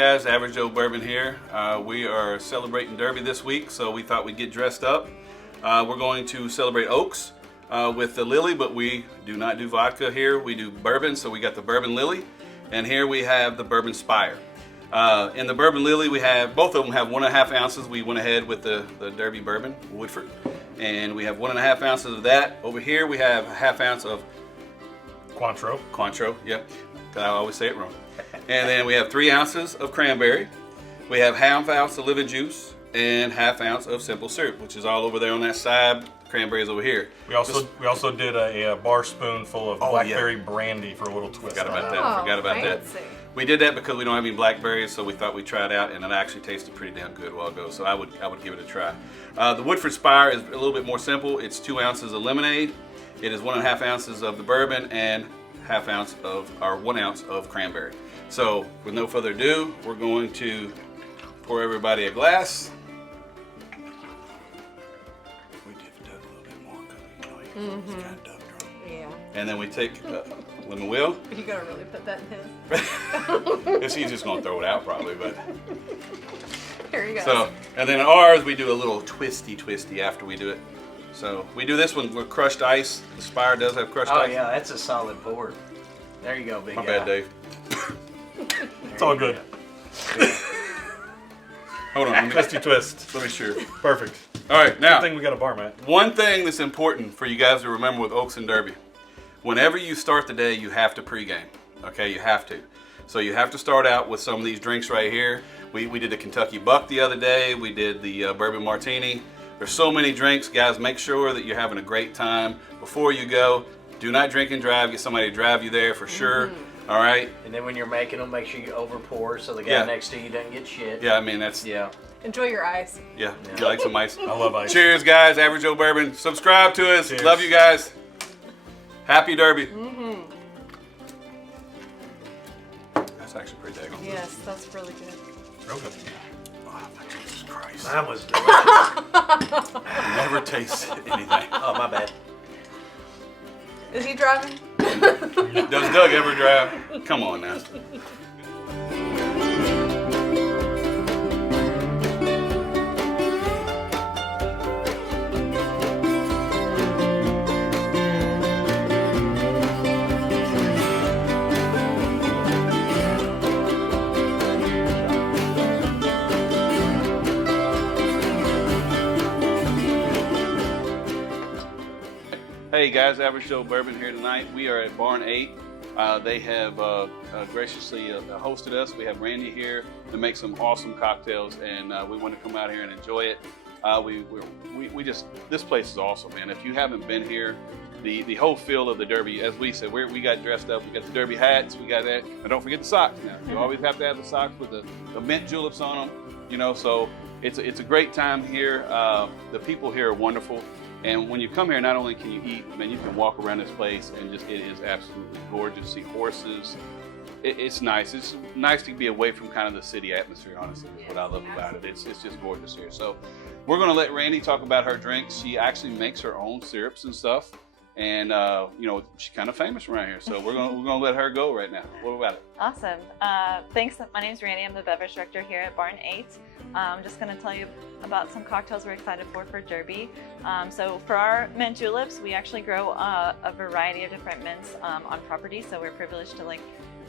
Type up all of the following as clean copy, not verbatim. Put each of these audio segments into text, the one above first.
guys, Average Joe Bourbon here. We are celebrating Derby this week, so we thought we'd get dressed up. We're going to celebrate Oaks with the Lily, but we do not do vodka here. We do bourbon, so we got the Bourbon Lily, and here we have the Bourbon Spire. In the Bourbon Lily, we have, both of them have 1.5 ounces. We went ahead with the Derby Bourbon, Woodford, and we have 1.5 ounces of that. Over here, we have a 1/2 ounce of Cointreau, yep. I always say it wrong. And then we have 3 ounces of cranberry. We have 1/2 ounce of lemon juice and 1/2 ounce of simple syrup, which is all over there on that side. Cranberry is over here. We also did a bar spoonful of blackberry brandy for a little twist. Forgot about that. We did that because we don't have any blackberries, so we thought we'd try it out, and it actually tasted pretty damn good a while ago. So I would give it a try. The Woodford Spire is a little bit more simple. It's 2 ounces of lemonade. It is 1.5 ounces of the bourbon and 1/2 ounce of, or 1 ounce of cranberry. So with no further ado, we're going to pour everybody a glass. We did Doug a little bit more because he's got Doug drunk. Yeah. And then we take lemon wheel. You gotta really put that in his. He's just gonna throw it out probably, but. Here you go. So, and then ours, we do a little twisty after we do it. So we do this one with crushed ice. The Spire does have crushed ice. Oh yeah, that's a solid pour. There you go, big guy. My bad, Dave. It's all good. Hold on, Twisty twist. let me sure. Perfect. All right, now. Good thing we got a bar mat. One thing that's important for you guys to remember with Oaks and Derby, whenever you start the day, you have to pregame. Okay, you have to. So you have to start out with some of these drinks right here. We did the Kentucky Buck the other day. We did the Bourbon Martini. There's so many drinks, guys. Make sure that you're having a great time before you go. Do not drink and drive. Get somebody to drive you there for sure. All right. And then when you're making them, make sure you over pour so the guy next to you doesn't get shit. Yeah, I mean that's. Yeah. Enjoy your ice. Yeah. You like some ice? I love ice. Cheers, guys. Average Joe Bourbon. Subscribe to us. Cheers. Love you guys. Happy Derby. That's actually pretty daggone. Yes, that's really good. Real good. Oh, Jesus Christ. That was delicious. Never tasted anything. Oh, my bad. Is he driving? Does Doug ever drive? Come on now. Hey guys, Average Joe Bourbon here tonight. We are at Barn 8. They have graciously hosted us. We have Randy here to make some awesome cocktails, and we want to come out here and enjoy it. We just, this place is awesome, man. If you haven't been here, the whole feel of the Derby, as we said, we got dressed up. We got the Derby hats, we got that, and don't forget the socks. Now you always have to have the socks with the mint juleps on them, you know. So it's a great time here. The people here are wonderful. And when you come here, not only can you eat, man, you can walk around this place and just, it is absolutely gorgeous. See horses. It's nice. It's nice to be away from kind of the city atmosphere, honestly, is what I love about it. It's just gorgeous here. So we're going to let Randy talk about her drinks. She actually makes her own syrups and stuff. And, you know, she's kind of famous around here. So we're gonna let her go right now. What about it? Awesome. Thanks. My name's Randy. I'm the beverage director here at Barn 8. I'm just going to tell you about some cocktails we're excited for Derby. So for our mint juleps, we actually grow a variety of different mints on property. So we're privileged to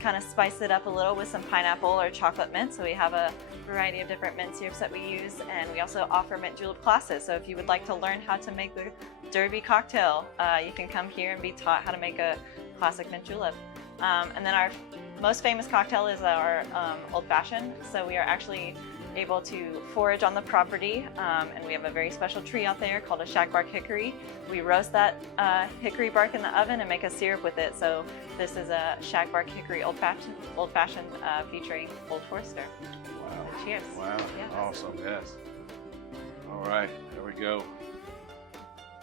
kind of spice it up a little with some pineapple or chocolate mint. So we have a variety of different mint syrups that we use, and we also offer mint julep classes. So if you would like to learn how to make the Derby cocktail, you can come here and be taught how to make a classic mint julep. And then our most famous cocktail is our old fashioned. So we are actually able to forage on the property, and we have a very special tree out there called a shagbark hickory. We roast that hickory bark in the oven and make a syrup with it. So this is a shagbark hickory old fashioned featuring Old Forester. Wow. So cheers. Wow. Yeah. Awesome. Yes. All right. There we go.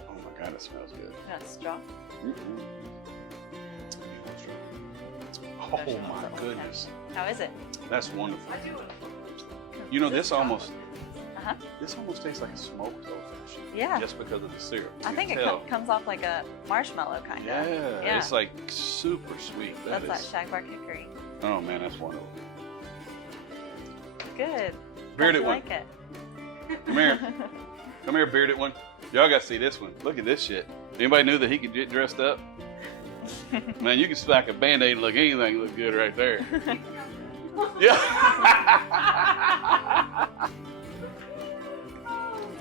Oh my God, it smells good. That's straw. Oh my goodness. How is it? That's wonderful. You know, this almost tastes like a smoked old fashioned. Yeah. Just because of the syrup. I think it comes off like a marshmallow kind of. Yeah. It's like super sweet. That's that shagbark hickory. Oh man, that's wonderful. good. Bearded Glad you one. like it. Come here. Come here, bearded one. Y'all got to see this one. Look at this shit. Anybody knew that he could get dressed up? Man, you can slack a Band-Aid and look anything look good right there. Yeah.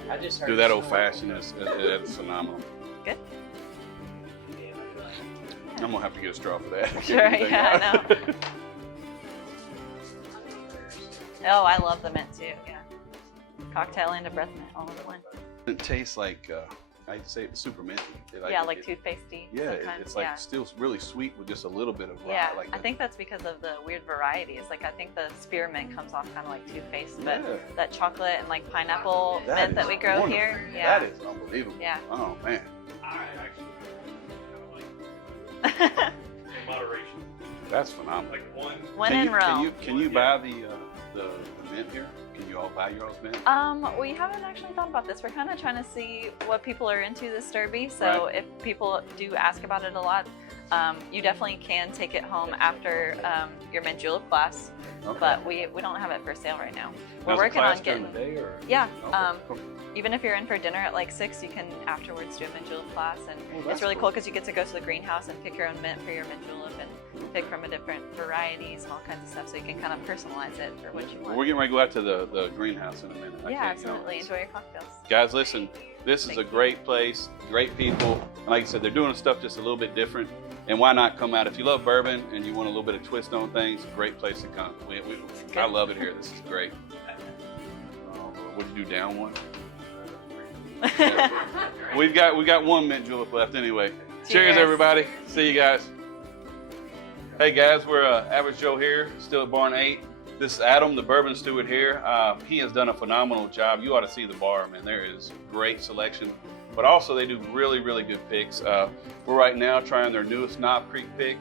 I just heard Do that the old snore. fashioned. That's phenomenal. Good. I'm gonna have to get a straw for that. Sure, yeah, I know. Oh, I love the mint too. Yeah. Cocktail and a breath mint all in one. It tastes like I say it's super minty. Yeah, like toothpastey. Yeah, sometimes. it's like yeah. still really sweet with just a little bit of Yeah, like I think that's because of the weird varieties. Like I think the spearmint comes off kind of like toothpaste, but Yeah. that chocolate and like pineapple That mint is that we grow wonderful. here. Yeah. That is unbelievable. Yeah. Oh man. In moderation. That's phenomenal. Like one. When in Rome. Can you buy the mint here? Can you all buy your own mint? We haven't actually thought about this. We're kind of trying to see what people are into this Derby. So Right. if people do ask about it a lot, you definitely can take it home after your mint julep class. Okay. But we don't have it for sale right now. We're Now, is the working class on during getting. the day or? Yeah. Okay, cool. Even if you're in for dinner at like 6, you can afterwards do a mint julep class, and Oh, that's it's really cool. cool because you get to go to the greenhouse and pick your own mint for your mint julep and pick from a different varieties and all kinds of stuff, so you can kind of personalize it for what you want. We're getting ready to go out to the greenhouse in a minute. I Yeah, can't, you know, absolutely. Enjoy your cocktails. Guys, listen, this is Thank a great place, great people. And like I said, they're doing stuff just a little bit different. And why not come out? If you love bourbon and you want a little bit of twist on things, great place to come. I love it here. This is great. What did you do, down one? we got one mint julep left anyway. Cheers, Cheers. everybody. See you guys. Hey guys, we're Average Joe here, still at Barn 8. This is Adam, the bourbon steward here. He has done a phenomenal job. You ought to see the bar, man. There is great selection, but also they do really, really good picks. We're right now trying their newest Knob Creek pick.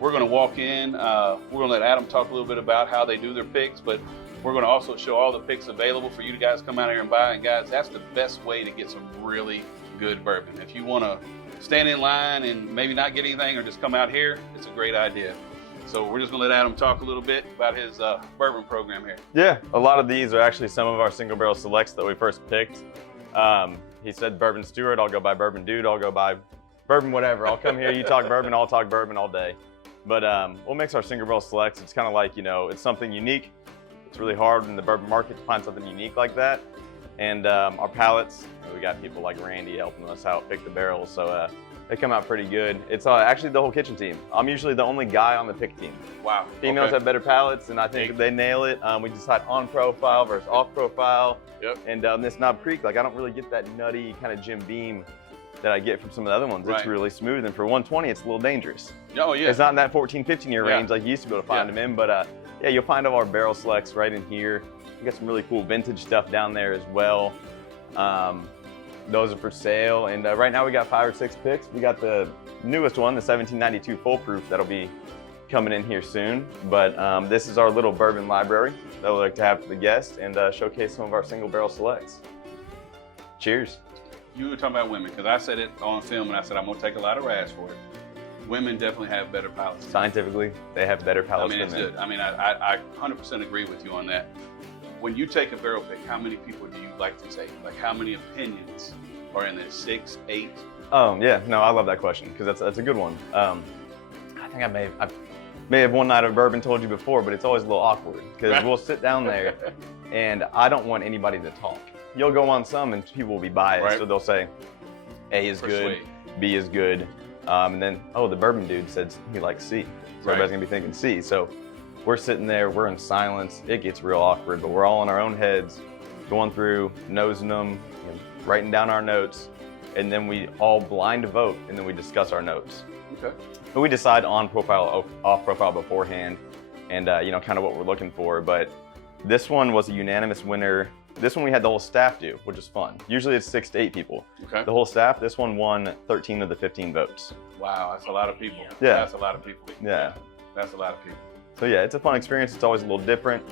We're going to walk in. We're going to let Adam talk a little bit about how they do their picks, but we're going to also show all the picks available for you guys to come out here and buy. And guys, that's the best way to get some really good bourbon. If you want to stand in line and maybe not get anything or just come out here, it's a great idea. So we're just going to let Adam talk a little bit about his bourbon program here. Yeah, a lot of these are actually some of our single barrel selects that we first picked. He said bourbon steward, I'll go by bourbon dude, I'll go by bourbon whatever. I'll come here, you talk bourbon, I'll talk bourbon all day. But we'll mix our single barrel selects. It's kind of like, you know, it's something unique. It's really hard in the bourbon market to find something unique like that. And our palates, we got people like Randy helping us out pick the barrels, so they come out pretty good. It's actually the whole kitchen team. I'm usually the only guy on the pick team. Wow. Females Okay. have better palates, and I think they nail it. We decide on profile versus off profile. Yep. And this Knob Creek, like I don't really get that nutty kind of Jim Beam that I get from some of the other ones. Right. It's really smooth, and for 120, it's a little dangerous. Oh, yeah. It's not in that 14, 15 year Yeah. range like you used to be able to find Yeah. them in, but yeah, you'll find all our barrel selects right in here. We got some really cool vintage stuff down there as well. Those are for sale, and right now we got 5 or 6 picks. We got the newest one, the 1792 Full Proof, that'll be coming in here soon. But this is our little bourbon library that we like to have for the guests and showcase some of our single barrel selects. Cheers. You were talking about women, because I said it on film, and I said I'm going to take a lot of rash for it. Women definitely have better palates. Scientifically, they have better I palates mean, it's than men. good. I mean, I 100% agree with you on that. When you take a barrel pick, how many people do you like to take? Like, how many opinions are in there? 6, 8? Yeah, no, I love that question because that's a good one. I think I may have one night of bourbon told you before, but it's always a little awkward because we'll sit down there and I don't want anybody to talk. You'll go on some and people will be biased, Right. so they'll say A is good, Persuade. B is good, and then, oh, the bourbon dude said he likes C. So Right. everybody's gonna be thinking C. So we're sitting there, we're in silence, it gets real awkward, but we're all in our own heads, going through, nosing them, writing down our notes, and then we all blind vote, and then we discuss our notes. Okay. But we decide on profile, off profile beforehand, and you know, kind of what we're looking for. But this one was a unanimous winner. This one we had the whole staff do, which is fun. Usually it's 6 to 8 people. Okay. The whole staff, this one won 13 of the 15 votes. Wow, that's a lot of people. Yeah. That's a lot of people. Yeah. That's a lot of people. So yeah, it's a fun experience. It's always a little different.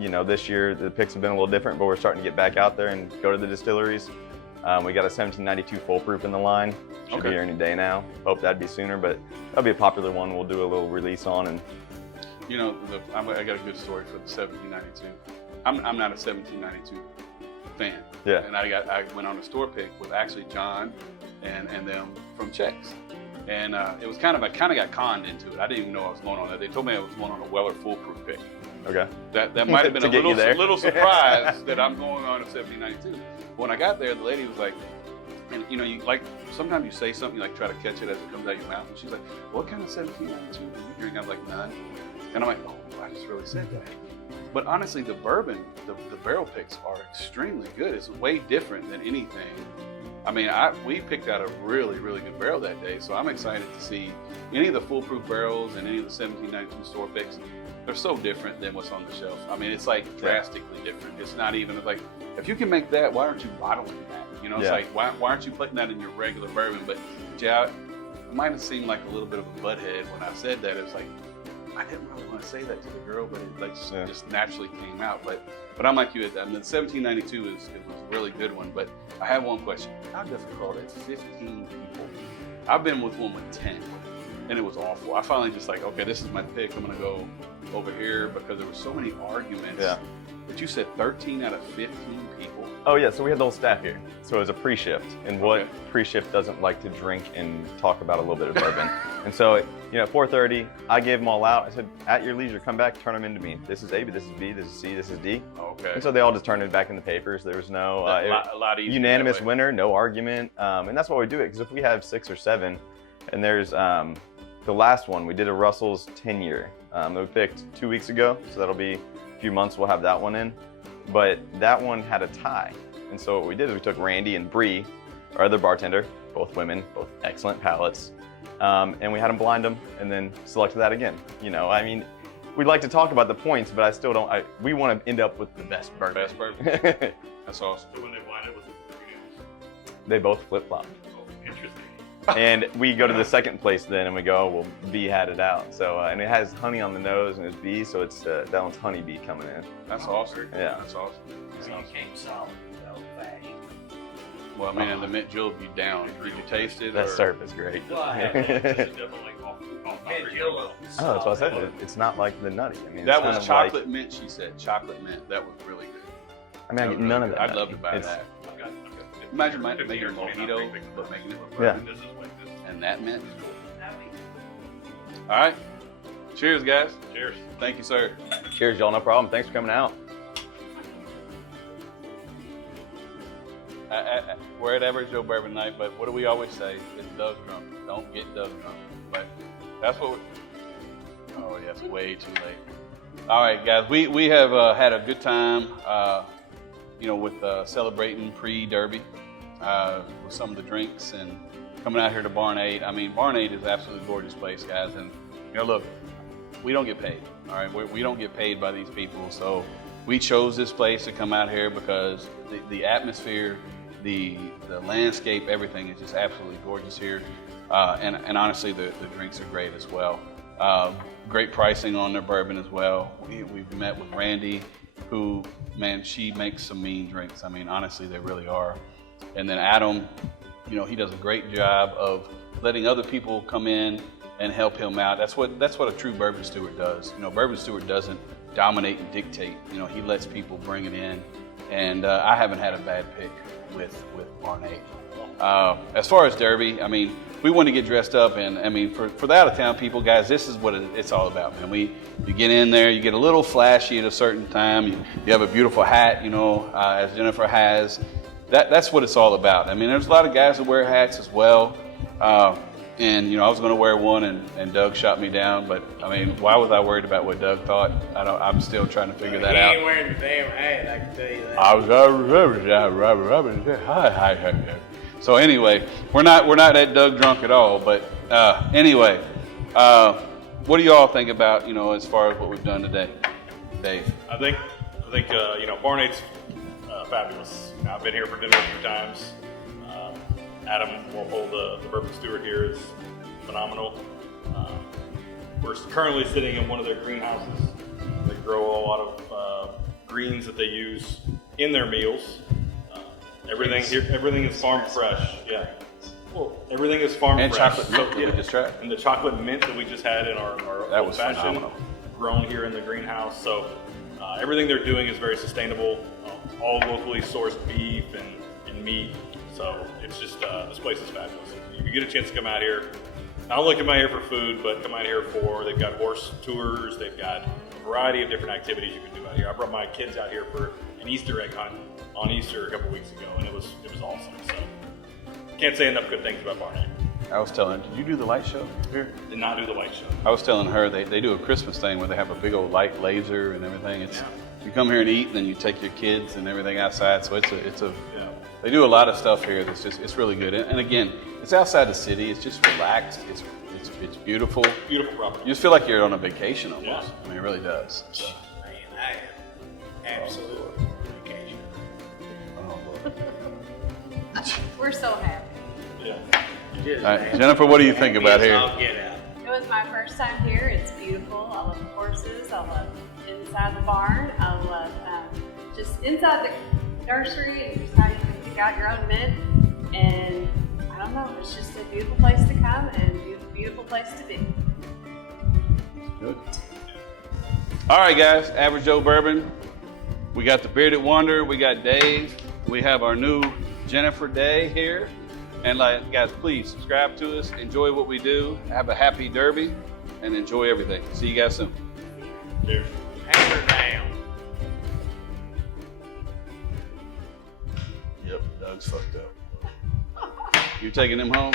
You know, this year the picks have been a little different, but we're starting to get back out there and go to the distilleries. We got a 1792 Full Proof in the line. Should Okay. be here any day now. Hope that'd be sooner, but that'll be a popular one. We'll do a little release on. And You know, I got a good story for the 1792. I'm not a 1792 fan. Yeah. And I went on a store pick with actually John and them from Chex. And it was I kind of got conned into it. I didn't even know I was going on that. They told me I was going on a Weller foolproof pick. Okay. That might have been To get you there. a little surprise that I'm going on a 1792. When I got there, the lady was like, and you know, you like sometimes you say something, you like try to catch it as it comes out your mouth, and she's like, "What kind of 1792 do you drink?" I'm like, "None." And I'm like, "Oh, I just really said that." But honestly, the bourbon, the barrel picks are extremely good. It's way different than anything. I mean, we picked out a really, really good barrel that day, so I'm excited to see any of the foolproof barrels and any of the 1792 store picks. They're so different than what's on the shelf. I mean, it's like drastically different. It's not even like, if you can make that, why aren't you bottling that? You know, it's like, why aren't you putting that in your regular bourbon? But yeah, it might have seemed like a little bit of a butthead when I said that. It was like, I didn't really want to say that to the girl, but it like just naturally came out. But I'm like you, I mean, the 1792 was a really good one. But I have one question. How difficult is 15 people? I've been with one with 10, and it was awful. I finally just like, okay, this is my pick. I'm gonna go over here because there were so many arguments. Yeah. But you said 13 out of 15 people. Oh yeah, so we had the whole staff here. So it was a pre-shift, and what pre-shift doesn't like to drink and talk about a little bit of bourbon. And so, you know, at 4:30, I gave them all out. I said, at your leisure, come back, turn them into me. This is A, this is B, this is C, this is D. Okay. And so they all just turned it back in the papers. There was no a lot easier unanimous that way. winner, no argument. And that's why we do it, because if we have 6 or 7, and there's the last one, we did a Russell's 10-year that we picked 2 weeks ago, so that'll be a few months, we'll have that one in. But that one had a tie. And so what we did is we took Randy and Bree, our other bartender, both women, both excellent palates, and we had them blind them and then selected that again. You know, I mean, we'd like to talk about the points, but I still don't, we want to end up with the best bourbon. Best bourbon. That's awesome. So when they blinded, was it 3 games? They both flip-flopped. Oh, interesting. And we go to the second place then and we go, oh, well, B had it out. So, and it has honey on the nose and it's B, so it's, that one's honey bee coming in. That's awesome. Yeah. That's awesome. So you came solid, old fashioned. Well, I mean, and the mint julep you down. Did you taste it? That or? syrup is great. This is definitely off Mint the julep. Oh, that's what I said. It's not like the nutty. I mean, That it's kind was of chocolate like, mint, she said. Chocolate mint. That was really good. I mean, I get none of that. I'd love nutty. to buy It's- that. I've got Imagine 15 making a years, I mean, mojito, I'm big but making it with Yeah. bourbon. This is like this. And that mint. All right. Cheers, guys. Cheers. Thank you, sir. Cheers, y'all. No problem. Thanks for coming out. We're at Average Joe Bourbon Night, but what do we always say? It's Doug drunk. Don't get Doug drunk. But that's what we're... Oh, yeah, it's way too late. All right, guys. We have had a good time, you know, with celebrating pre-Derby with some of the drinks and coming out here to Barn 8. I mean, Barn 8 is an absolutely gorgeous place, guys. And, you know, look, we don't get paid, all right? We don't get paid by these people. So we chose this place to come out here because the atmosphere, the landscape, everything is just absolutely gorgeous here. And honestly, the drinks are great as well. Great pricing on their bourbon as well. We've met with Randy, who, man, she makes some mean drinks. I mean, honestly, they really are. And then Adam, you know, he does a great job of letting other people come in and help him out. That's what a true bourbon steward does. You know, bourbon steward doesn't dominate and dictate. You know, he lets people bring it in. And I haven't had a bad pick with Barn 8. As far as Derby, I mean, we want to get dressed up, and I mean, for the out-of-town people, guys, this is what it's all about, man. You get in there, you get a little flashy at a certain time. You have a beautiful hat, you know, as Jennifer has. That's what it's all about. I mean, there's a lot of guys that wear hats as well. And, you know, I was going to wear one, and Doug shot me down. But, I mean, why was I worried about what Doug thought? I'm still trying to figure that out. He ain't wearing your damn hat, I can tell you that. Hi. So anyway, we're not that Doug drunk at all. But anyway, what do you all think about, you know, as far as what we've done today, Dave? I think you know, Barn 8's fabulous. You know, I've been here for dinner a few times. Adam Warhol, the bourbon steward here, is phenomenal. We're currently sitting in one of their greenhouses. They grow a lot of greens that they use in their meals. Everything is farm fresh. Yeah. Well, everything is farm And fresh. chocolate milk that we just tried. And the chocolate mint that we just had in our That old was fashioned, phenomenal. grown here in the greenhouse. So Everything they're doing is very sustainable, all locally sourced beef and meat. So it's just, this place is fabulous. If you get a chance to come out here, not only come out here for food, but come out here they've got horse tours, they've got a variety of different activities you can do out here. I brought my kids out here for an Easter egg hunt on Easter a couple weeks ago, and it was awesome. So can't say enough good things about Barn 8. I was telling her, did you do the light show here? Did not do the light show. I was telling her they do a Christmas thing where they have a big old light laser and everything. It's you come here and eat, and then you take your kids and everything outside. So Yeah. they do a lot of stuff here that's it's really good. And again, it's outside the city. It's just relaxed. It's beautiful. Beautiful property. You just feel like you're on a vacation almost. Yeah. I mean, it really does. So. Man, I am absolute vacation. Oh, Lord. We're so happy. Yeah. Just, All right, man, Jennifer, what do you think about here? I'll get out. It was my first time here. It's beautiful. I love the horses. I love inside the barn. I love just inside the nursery and just how you can pick out your own mint. And I don't know, it's just a beautiful place to come and a beautiful place to be. Good. All right, guys. Average Joe Bourbon. We got the Bearded Wonder. We got Dave. We have our new Jennifer Day here. And guys, please subscribe to us. Enjoy what we do. Have a happy Derby, and enjoy everything. See you guys soon. Cheers. Hammer down. Yep, Doug's fucked up. You taking him home?